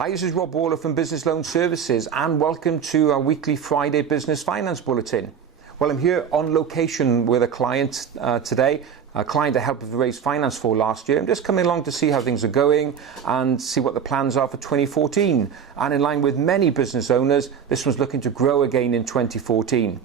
Hi, this is Rob Warlow from Business Loan Services, and welcome to our weekly Friday Business Finance Bulletin. Well, I'm here on location with a client today, a client I helped raise finance for last year. I'm just coming along to see how things are going and see what the plans are for 2014. And in line with many business owners, this one's looking to grow again in 2014.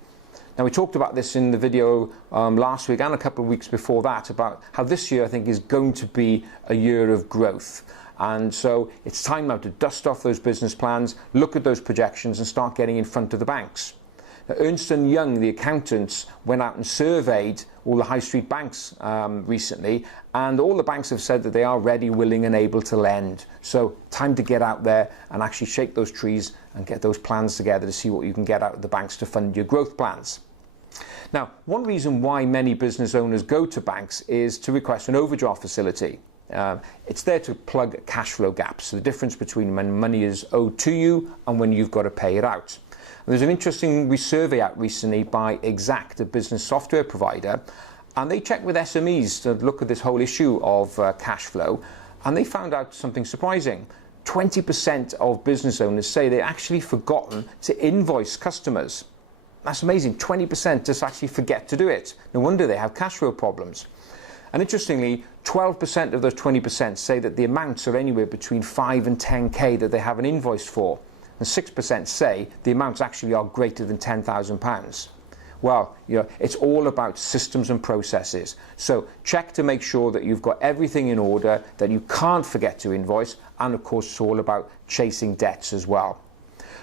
Now, we talked about this in the video last week and a couple of weeks before that, about how this year I think is going to be a year of growth. And so it's time now to dust off those business plans, look at those projections and start getting in front of the banks. Now, Ernst & Young, the accountants, went out and surveyed all the high street banks recently, and all the banks have said that they are ready, willing and able to lend. So time to get out there and actually shake those trees and get those plans together to see what you can get out of the banks to fund your growth plans. Now, one reason why many business owners go to banks is to request an overdraft facility. It's there to plug cash flow gaps, the difference between when money is owed to you and when you've got to pay it out. And there's an interesting survey out recently by Exact, a business software provider, and they checked with SMEs to look at this whole issue of cash flow, and they found out something surprising. 20% of business owners say they've actually forgotten to invoice customers. That's amazing. 20% just actually forget to do it. No wonder they have cash flow problems. And interestingly, 12% of those 20% say that the amounts are anywhere between 5 and 10k that they have an invoice for. And 6% say the amounts actually are greater than £10,000. Well, it's all about systems and processes. So check to make sure that you've got everything in order, that you can't forget to invoice, and of course it's all about chasing debts as well.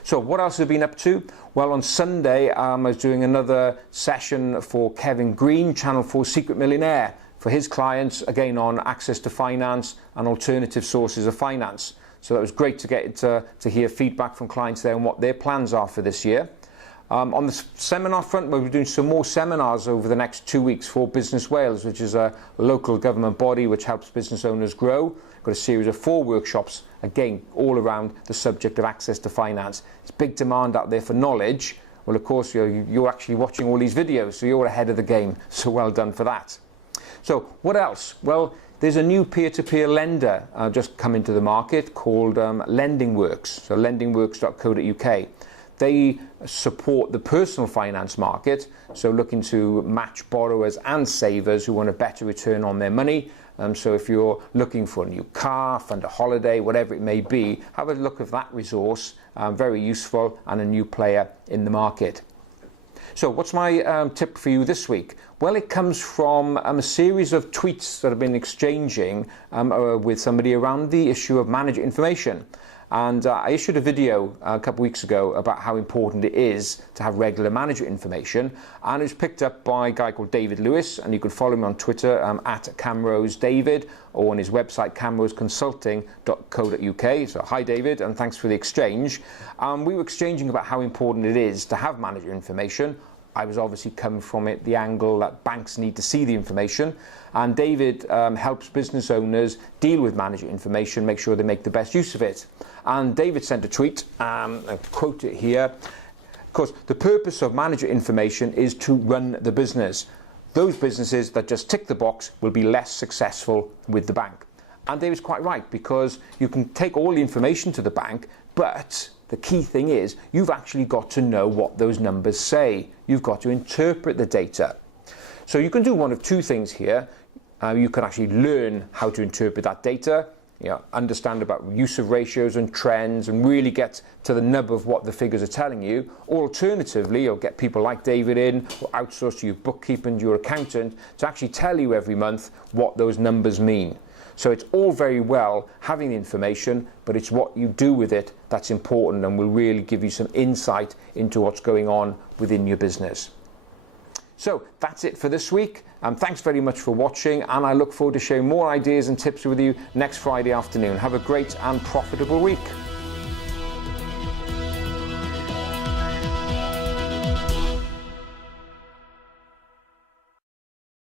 So what else have I been up to? Well, on Sunday I was doing another session for Kevin Green, Channel 4 Secret Millionaire, for his clients, again on access to finance and alternative sources of finance. So that was great to get to hear feedback from clients there and what their plans are for this year. On the seminar front, we'll be doing some more seminars over the next 2 weeks for Business Wales, which is a local government body which helps business owners grow. Got a series of 4 workshops, again, all around the subject of access to finance. It's big demand out there for knowledge. Well, of course, you're actually watching all these videos, so you're ahead of the game. So well done for that. So what else? Well, there's a new peer-to-peer lender just come into the market called LendingWorks, so lendingworks.co.uk. They support the personal finance market, so looking to match borrowers and savers who want a better return on their money. So if you're looking for a new car, fund a holiday, whatever it may be, have a look at that resource, very useful and a new player in the market. So what's my tip for you this week? Well, it comes from a series of tweets that I've been exchanging with somebody around the issue of manager information. And I issued a video a couple of weeks ago about how important it is to have regular manager information. And it was picked up by a guy called David Lewis, and you can follow him on Twitter at CamroseDavid, or on his website camroseconsulting.co.uk. So hi David, and thanks for the exchange. We were exchanging about how important it is to have manager information. I was obviously coming from it the angle that banks need to see the information, and David helps business owners deal with manager information, make sure they make the best use of it. And David sent a tweet, I'll quote it here. Of course, the purpose of manager information is to run the business. Those businesses that just tick the box will be less successful with the bank. And David's quite right, because you can take all the information to the bank, but the key thing is you've actually got to know what those numbers say. You've got to interpret the data. So you can do one of 2 things here. You can actually learn how to interpret that data, understand about use of ratios and trends and really get to the nub of what the figures are telling you. Or alternatively, you'll get people like David in, or outsource to your bookkeeper and your accountant to actually tell you every month what those numbers mean. So it's all very well having the information, but it's what you do with it that's important and will really give you some insight into what's going on within your business. So that's it for this week. Thanks very much for watching, and I look forward to sharing more ideas and tips with you next Friday afternoon. Have a great and profitable week.